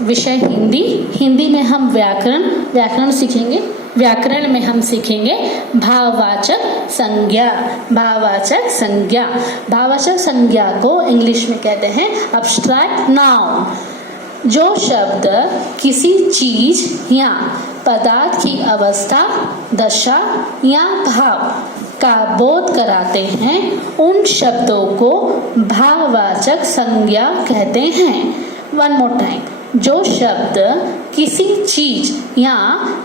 विषय हिंदी। हिंदी में हम व्याकरण सीखेंगे। व्याकरण में हम सीखेंगे भाववाचक संज्ञा। भाववाचक संज्ञा, भाववाचक संज्ञा को इंग्लिश में कहते हैं अब्स्ट्रैक्ट नाउन। जो शब्द किसी चीज या पदार्थ की अवस्था, दशा या भाव का बोध कराते हैं, उन शब्दों को भाववाचक संज्ञा कहते हैं। One more time. जो शब्द किसी चीज या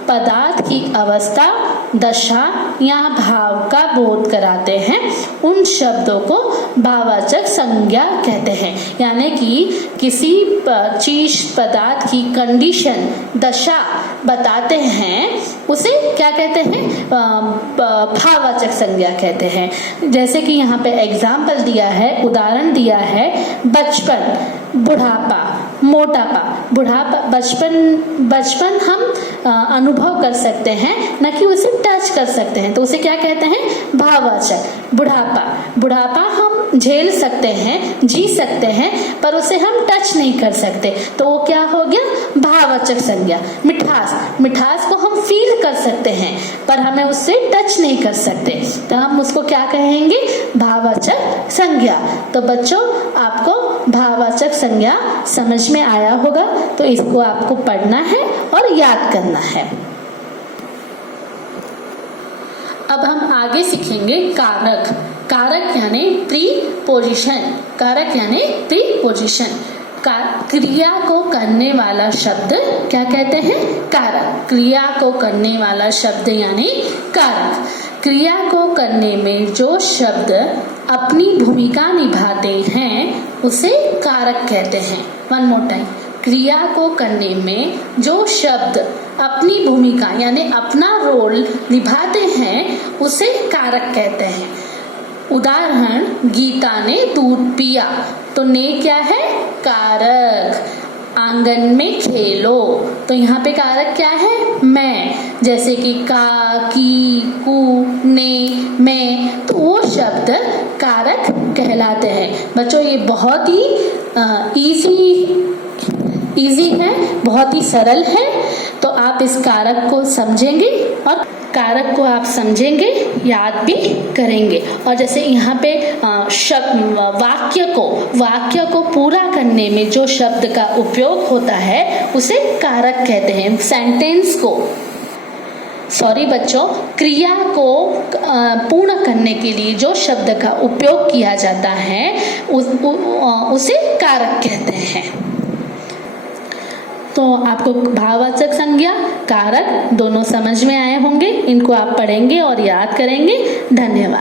पदार्थ की अवस्था, दशा या भाव का बोध कराते हैं, उन शब्दों को भाववाचक संज्ञा कहते हैं। यानी कि किसी चीज पदार्थ की कंडीशन, दशा बताते हैं, उसे क्या कहते हैं? भाववाचक संज्ञा कहते हैं। जैसे कि यहाँ पे एग्जाम्पल दिया है, उदाहरण दिया है, बचपन, बुढ़ापा, मोटापा। बुढ़ापा, बचपन हम अनुभव कर सकते हैं, न कि उसे टच कर सकते हैं, तो उसे क्या कहते हैं? भाववाचक। बुढ़ापा हम झेल सकते हैं, जी सकते हैं, पर उसे हम टच नहीं कर सकते, तो वो क्या हो गया? भाववाचक संज्ञा। मिठास को हम फील कर सकते हैं, पर हमें उससे टच नहीं कर सकते, तो हम उसको क्या कहेंगे? भाववाचक संज्ञा। तो बच्चों, आपको भाववाचक संज्ञा समझ में आया होगा, तो इसको आपको पढ़ना है और याद करना है। अब हम आगे सीखेंगे कारक। कारक यानी प्रीपोजिशन। कारक यानी प्रीपोजिशन। क्रिया को करने वाला शब्द क्या कहते हैं? कारक। क्रिया को करने वाला शब्द यानी कारक। क्रिया को करने में जो शब्द अपनी भूमिका निभाते हैं, उसे कारक कहते हैं। One more time. क्रिया को करने में जो शब्द अपनी भूमिका यानी अपना रोल निभाते हैं, उसे कारक कहते हैं। उदाहरण, गीता ने दूध पिया, तो ने क्या है? कारक। आंगन में खेलो, तो यहाँ पे कारक क्या है? मैं। जैसे कि का, की, कु, ने, मैं, तो वो शब्द कारक कहलाते हैं। बच्चों, ये बहुत ही इजी है, बहुत ही सरल है, तो आप इस कारक को समझेंगे और कारक को आप समझेंगे, याद भी करेंगे। और जैसे यहाँ पे वाक्य को पूरा करने में जो शब्द का उपयोग होता है, उसे कारक कहते हैं। सेंटेंस को, सॉरी बच्चों, क्रिया को पूर्ण करने के लिए जो शब्द का उपयोग किया जाता है, उसे कारक कहते हैं। तो आपको भाववाचक संज्ञा, कारक दोनों समझ में आए होंगे। इनको आप पढ़ेंगे और याद करेंगे। धन्यवाद।